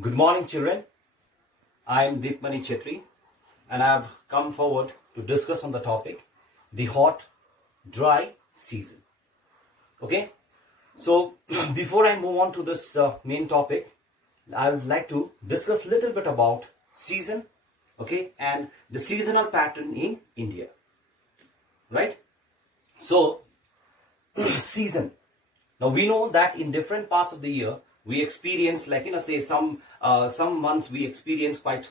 Good morning, children. I am DEEPMANI CHHETRI and I have come forward to discuss on the topic, the hot, dry season. Okay, so before I move on to this main topic, I would like to discuss a little bit about season, okay, and the seasonal pattern in India, right? So, season. Now we know that in different parts of the year, we experience, like, say some months we experience quite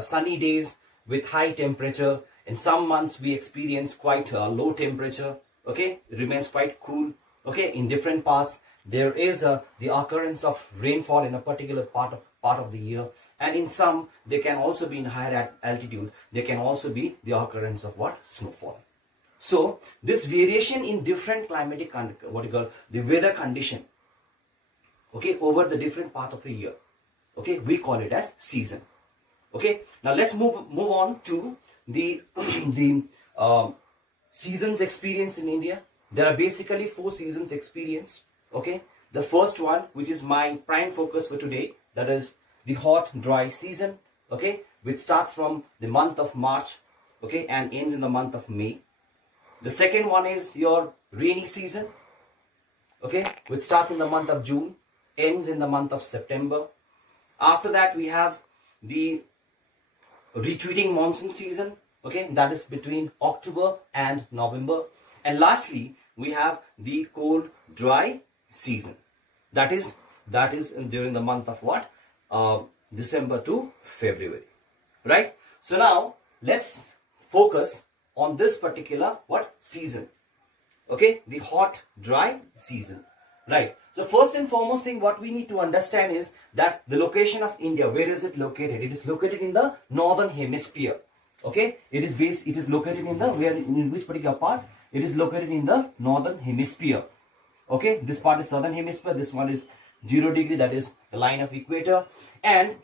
sunny days with high temperature. In some months we experience quite low temperature. Okay, it remains quite cool. Okay, in different parts there is the occurrence of rainfall in a particular part of the year, and in some they can also be in higher altitude. There can also be the occurrence of what? Snowfall. So this variation in different climatic the weather condition, okay, over the different part of the year, okay, we call it as season. Okay, now let's move on to the seasons experience in India. There are basically 4 seasons experience. Okay, the first one, which is my prime focus for today, that is the hot dry season, okay, which starts from the month of March, okay, and ends in the month of May. The second one is your rainy season, okay, which starts in the month of June, ends in the month of September. After that we have the retreating monsoon season, okay, that is between October and November. And lastly we have the cold dry season, that is during the month of what? December to February, right? So now let's focus on this particular what? Season, okay, the hot dry season, right? So first and foremost thing what we need to understand is that the location of India, where is it located? It is located in the northern hemisphere. Okay, it is located in the in which particular part? It is located in the northern hemisphere. Okay, this part is southern hemisphere, this one is 0 degree, that is the line of equator. And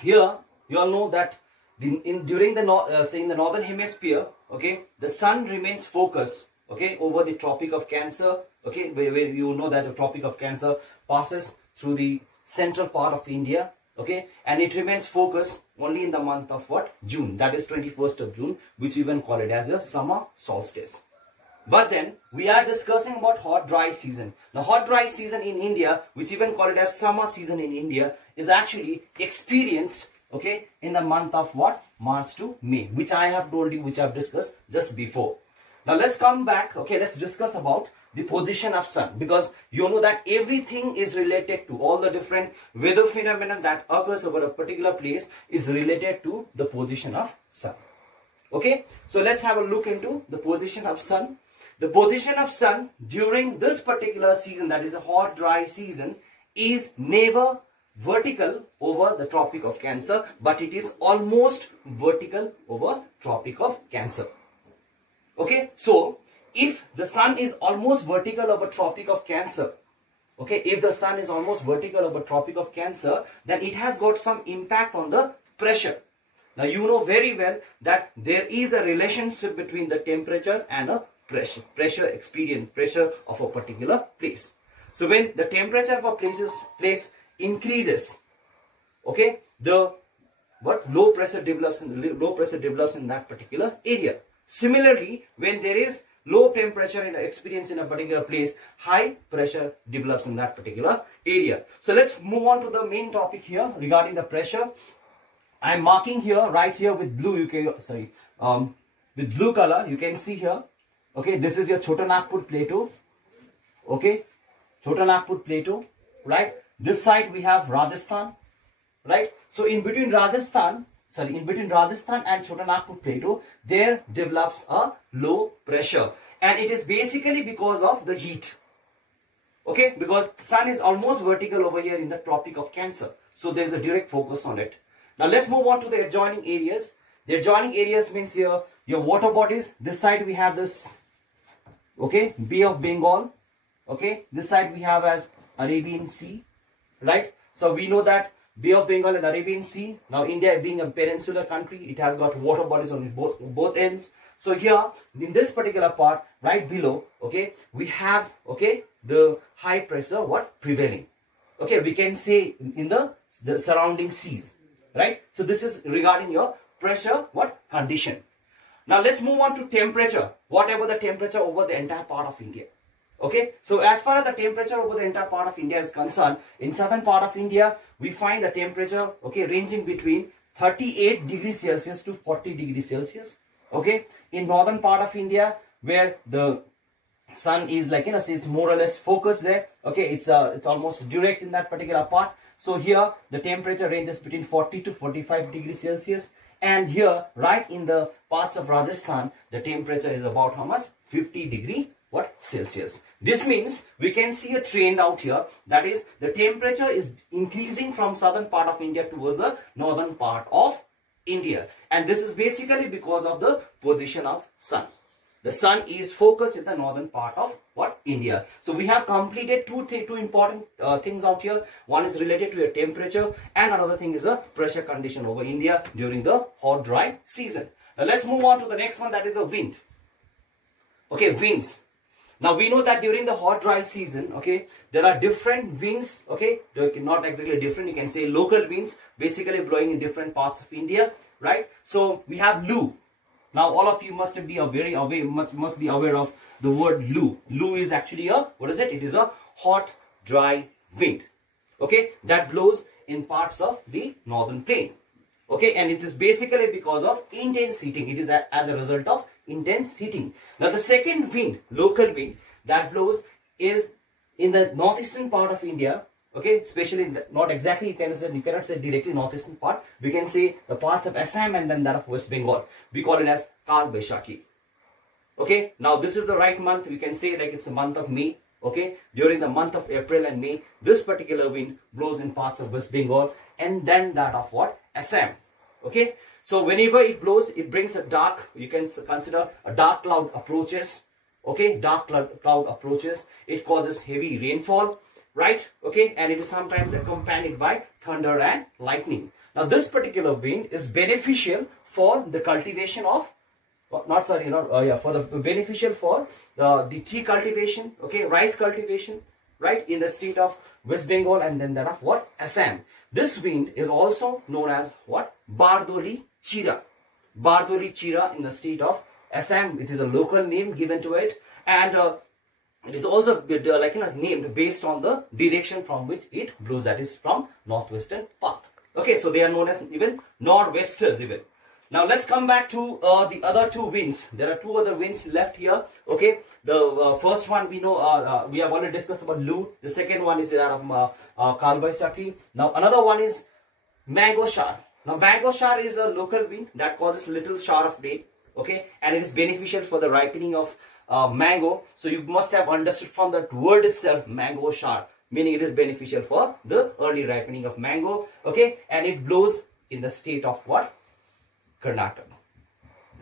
here you all know that during the say in the northern hemisphere, okay, the sun remains focused, okay, over the Tropic of Cancer, okay, where you know that the Tropic of Cancer passes through the central part of India, okay, and it remains focused only in the month of what? June, that is 21st of June, which we even call it as a summer solstice. But then we are discussing about hot dry season. The hot dry season in India, which even call it as summer season in India, is actually experienced, okay, in the month of what? March to May, which I have told you, which I have discussed just before. Now let's come back, okay, let's discuss about the position of sun, because you know that everything is related to all the different weather phenomena that occurs over a particular place is related to the position of sun. Okay, so let's have a look into the position of sun. The position of sun during this particular season, that is a hot dry season, is never vertical over the Tropic of Cancer, but it is almost vertical over Tropic of Cancer. Okay, so if the sun is almost vertical over Tropic of Cancer, okay, if the sun is almost vertical over Tropic of Cancer, then it has got some impact on the pressure. Now you know very well that there is a relationship between the temperature and a pressure of a particular place. So when the temperature of a place increases, okay, the low pressure develops in that particular area. Similarly, when there is low temperature experience in a particular place, high pressure develops in that particular area. So let's move on to the main topic here regarding the pressure. I am marking here, right here with blue. With blue color. You can see here. Okay, this is your Chota Nagpur Plateau. Okay, Chota Nagpur Plateau. Right. This side we have Rajasthan. Right. So in between Rajasthan and Chota Nagpur Plateau, there develops a low pressure, and it is basically because of the heat. Okay, because sun is almost vertical over here in the Tropic of Cancer, so there is a direct focus on it. Now let's move on to the adjoining areas. The adjoining areas means here your water bodies. This side we have this, okay, Bay of Bengal. Okay, this side we have as Arabian Sea, right? So we know that Bay of Bengal and Arabian Sea. Now India being a peninsular country, it has got water bodies on both ends. So here in this particular part right below, okay, we have, okay, the high pressure prevailing. Okay, we can say in the the surrounding seas, right? So this is regarding your pressure, what, condition. Now let's move on to temperature, whatever the temperature over the entire part of India. Okay, so as far as the temperature over the entire part of India is concerned, in southern part of India, we find the temperature, okay, ranging between 38 degrees Celsius to 40 degrees Celsius. Okay, in northern part of India, where the sun is like, it's more or less focused there. Okay, it's almost direct in that particular part. So here the temperature ranges between 40 to 45 degrees Celsius. And here, right in the parts of Rajasthan, the temperature is about how much? 50 degree what? Celsius. This means we can see a trend out here, that is the temperature is increasing from southern part of India towards the northern part of India. And this is basically because of the position of sun. The sun is focused in the northern part of what? India. So we have completed two important things out here. One is related to a temperature, and another thing is a pressure condition over India during the hot dry season. Now let's move on to the next one, that is the wind. Okay, winds. Now we know that during the hot dry season, okay, there are different winds, okay, not exactly different, you can say local winds, basically blowing in different parts of India, right? So we have Loo. Now all of you must be aware of the word Loo. Loo is actually a, what is it? It is a hot dry wind, okay, that blows in parts of the northern plain, okay, and it is basically because of intense heating. It is as a result of intense heating. Now the second wind, local wind, that blows is in the northeastern part of India, okay, especially in the, not exactly, you cannot say directly northeastern part, we can say the parts of Assam and then that of West Bengal. We call it as Kal Baishakhi. Okay, now this is the right month, we can say like it's the month of May. Okay, during the month of April and May, this particular wind blows in parts of West Bengal and then that of what? Assam. Okay, so whenever it blows, it brings a dark, you can consider a dark cloud approaches. Okay, dark cloud approaches. It causes heavy rainfall, right? Okay, and it is sometimes accompanied by thunder and lightning. Now this particular wind is beneficial for the cultivation of, beneficial for the tea cultivation, okay, rice cultivation, right, in the state of West Bengal and then that of what? Assam. This wind is also known as what? Bardoli Chira. Bardoli Chira in the state of Assam. It is a local name given to it, and it is also named based on the direction from which it blows, that is from northwestern part. Okay, so they are known as even northwesters even. Now let's come back to the other two winds. There are two other winds left here. Okay, the first one we know, we have already discussed about Loo. The second one is that of Kal Baishakhi. Now another one is Mango Shower. Now mango shower is a local wind that causes little shower of rain. Okay, and it is beneficial for the ripening of mango. So you must have understood from that word itself, mango shower, meaning it is beneficial for the early ripening of mango. Okay, and it blows in the state of what? Karnataka.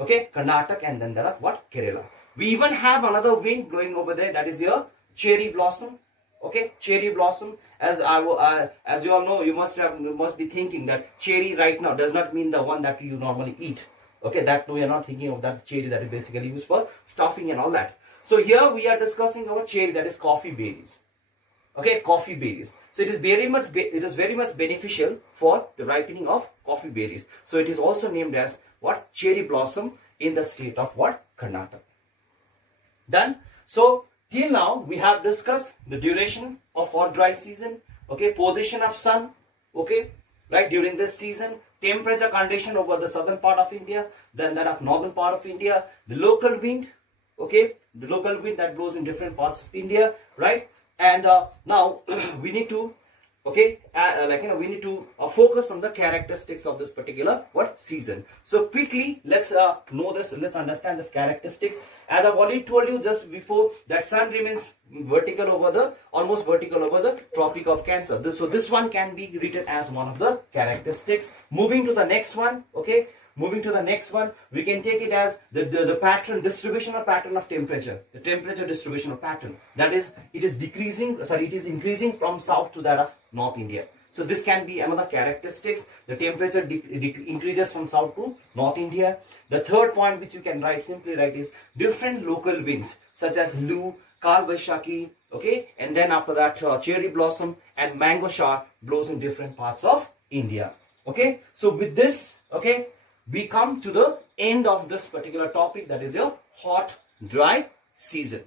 Okay, Karnataka, and then there are what? Kerala. We even have another wind blowing over there, that is your cherry blossom. Okay, cherry blossom. As you all know, you must be thinking that cherry right now does not mean the one that you normally eat. Okay, that we are not thinking of that cherry that is basically used for stuffing and all that. So here we are discussing about cherry, that is coffee berries. Okay, coffee berries. So it is very much beneficial for the ripening of coffee berries. So it is also named as what? Cherry blossom in the state of what? Karnataka. Done. So till now we have discussed the duration of hot dry season. Okay, position of sun. Okay, right, during this season, temperature condition over the southern part of India, then that of northern part of India, the local wind. Okay, the local wind that blows in different parts of India, right? And now we need to, okay, we need to focus on the characteristics of this particular what season. So quickly, let's know this. Let's understand this characteristics. As I've already told you just before, that sun remains vertical over the almost vertical over the Tropic of Cancer. This one can be written as one of the characteristics. Moving to the next one, okay. Moving to the next one, we can take it as the pattern, distributional pattern of temperature. The temperature distributional pattern. That is, it is increasing from south to that of North India. So this can be another characteristics. The temperature increases from south to North India. The third point which you can simply write is different local winds such as Loo, Kal Baishakhi, okay, and then after that cherry blossom and mango shower blows in different parts of India. Okay, so with this, okay, we come to the end of this particular topic, that is your hot dry season.